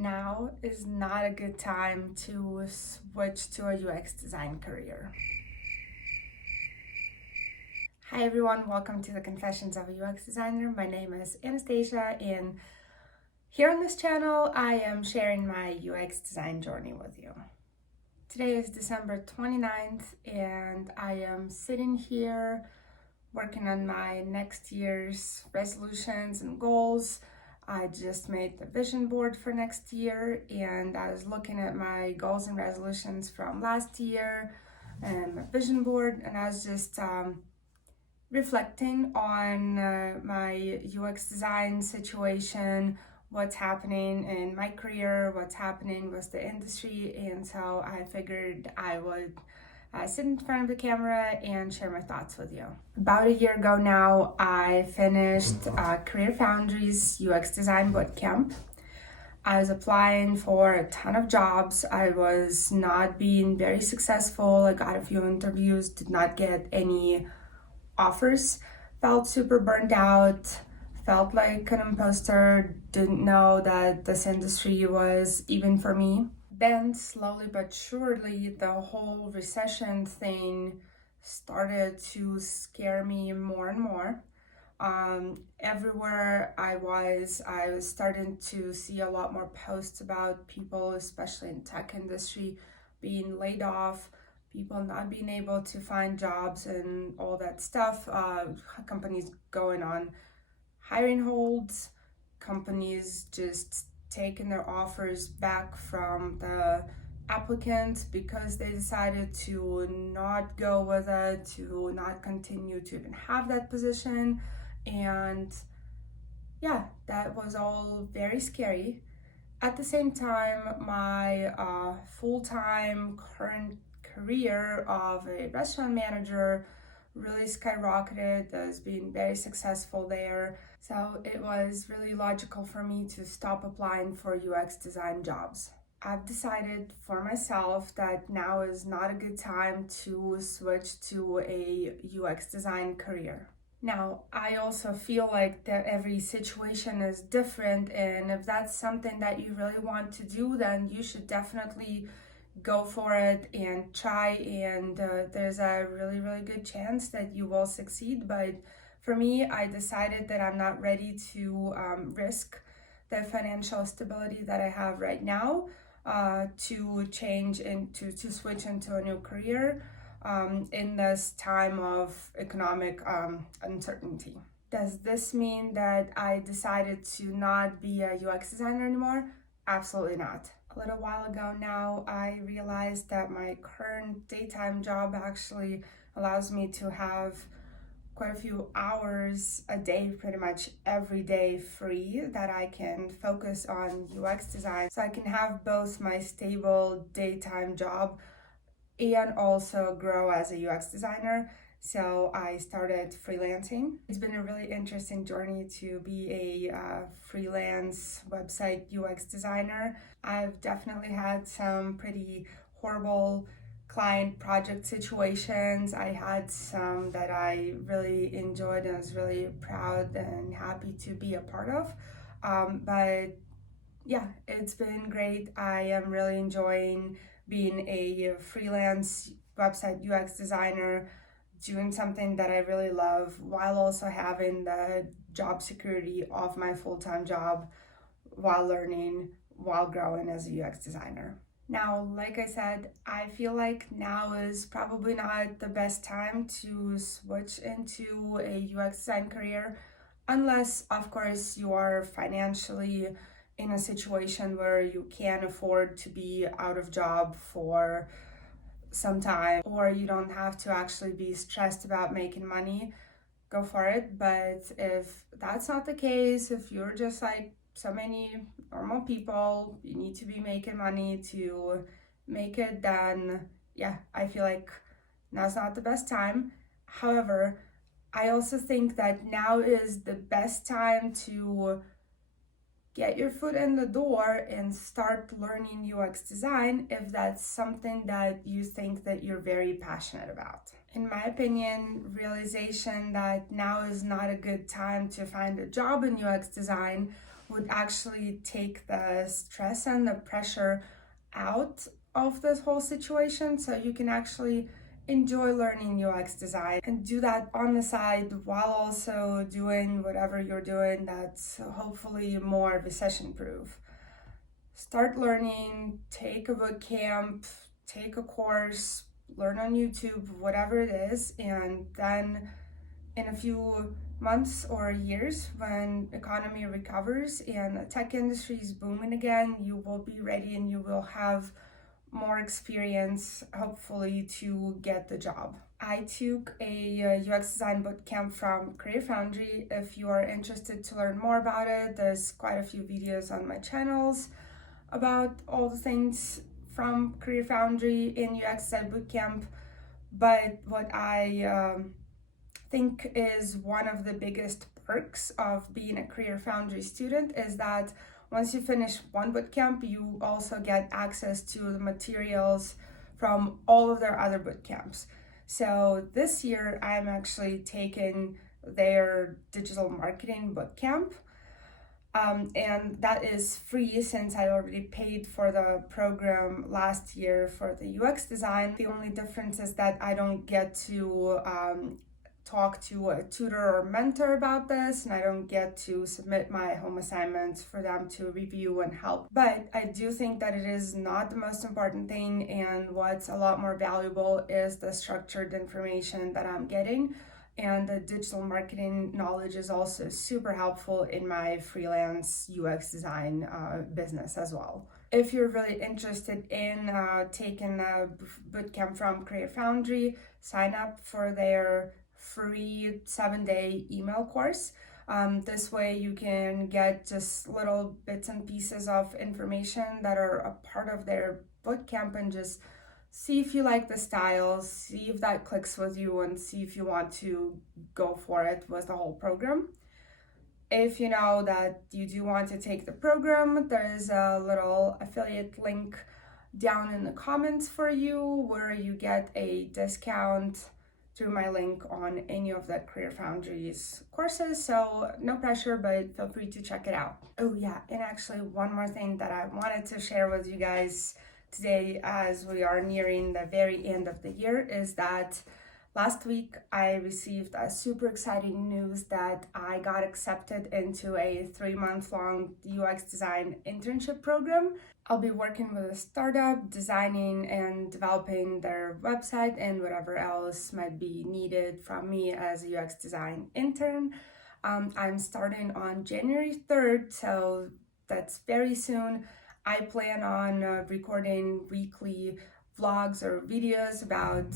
Now is not a good time to switch to a UX design career. Hi everyone, welcome to the Confessions of a UX Designer. My name is Anastasia, and here on this channel I am sharing my UX design journey with you. Today is December 29th and I am sitting here working on my next year's resolutions and goals. I just made the vision board for next year, and I was looking at my goals and resolutions from last year and my vision board, and I was just reflecting on my UX design situation, what's happening in my career, what's happening with the industry, and so I figured I would sit in front of the camera and share my thoughts with you. About a year ago now, I finished Career Foundry's UX Design Bootcamp. I was applying for a ton of jobs. I was not being very successful. I got a few interviews, did not get any offers. Felt super burned out, felt like an imposter, didn't know that this industry was even for me. Then slowly but surely the whole recession thing started to scare me more and more. Everywhere I was starting to see a lot more posts about people, especially in tech industry, being laid off, people not being able to find jobs and all that stuff, companies going on hiring holds, companies just taking their offers back from the applicants because they decided to not go with it, to not continue to even have that position. And yeah, that was all very scary. At the same time, my full-time current career of a restaurant manager really skyrocketed, has been very successful there. So it was really logical for me to stop applying for UX design jobs. I've decided for myself that now is not a good time to switch to a UX design career. Now, I also feel like that every situation is different, and if that's something that you really want to do, then you should definitely go for it and try, and there's a really good chance that you will succeed. But for me, I decided that I'm not ready to risk the financial stability that I have right now to change into to switch into a new career in this time of economic uncertainty. Does this mean that I decided to not be a UX designer anymore? Absolutely not. A little while ago now, I realized that my current daytime job actually allows me to have quite a few hours a day, pretty much every day free, that I can focus on UX design. So I can have both my stable daytime job and also grow as a UX designer. So I started freelancing. It's been a really interesting journey to be a freelance website UX designer. I've definitely had some pretty horrible client project situations. I had some that I really enjoyed and was really proud and happy to be a part of. But yeah, it's been great. I am really enjoying being a freelance website UX designer, doing something that I really love while also having the job security of my full-time job, while learning, while growing as a UX designer. Now, like I said, I feel like now is probably not the best time to switch into a UX design career, unless, of course, you are financially in a situation where you can't afford to be out of job for some time, or you don't have to actually be stressed about making money. Go for it. But if that's not the case, if you're just like so many normal people, you need to be making money to make it, then yeah, I feel like now's not the best time. However, I also think that now is the best time to get your foot in the door and start learning UX design if that's something that you think that you're very passionate about. In my opinion, realization that now is not a good time to find a job in UX design would actually take the stress and the pressure out of this whole situation, so you can actually enjoy learning UX design and do that on the side while also doing whatever you're doing that's hopefully more recession proof. Start learning, take a boot camp, take a course, learn on YouTube, whatever it is, and then in a few months or years, when economy recovers and the tech industry is booming again, you will be ready and you will have more experience, hopefully, to get the job. I took a UX design bootcamp from Career Foundry. If you are interested to learn more about it, there's quite a few videos on my channels about all the things from Career Foundry in UX design bootcamp. But what I think is one of the biggest perks of being a Career Foundry student is that once you finish one bootcamp, you also get access to the materials from all of their other bootcamps. So this year, I'm actually taking their digital marketing bootcamp. And that is free since I already paid for the program last year for the UX design. The only difference is that I don't get to talk to a tutor or mentor about this, and I don't get to submit my home assignments for them to review and help. But I do think that it is not the most important thing, and what's a lot more valuable is the structured information that I'm getting. And the digital marketing knowledge is also super helpful in my freelance UX design business as well. If you're really interested in taking a bootcamp from Career Foundry, sign up for their free 7-day email course. This way you can get just little bits and pieces of information that are a part of their bootcamp and just see if you like the style, see if that clicks with you, and see if you want to go for it with the whole program. If you know that you do want to take the program, there's a little affiliate link down in the comments for you where you get a discount through my link on any of the Career Foundry's courses. So no pressure, but feel free to check it out. Oh yeah, and actually one more thing that I wanted to share with you guys today as we are nearing the very end of the year is that last week I received a super exciting news that I got accepted into a 3-month-long UX design internship program. I'll be working with a startup, designing and developing their website and whatever else might be needed from me as a UX design intern. I'm starting on January 3rd, so that's very soon. I plan on recording weekly vlogs or videos about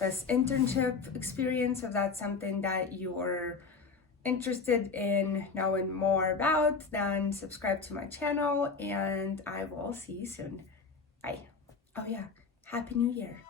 this internship experience. If that's something that you're interested in knowing more about, then subscribe to my channel and I will see you soon. Bye. Oh yeah, Happy New Year.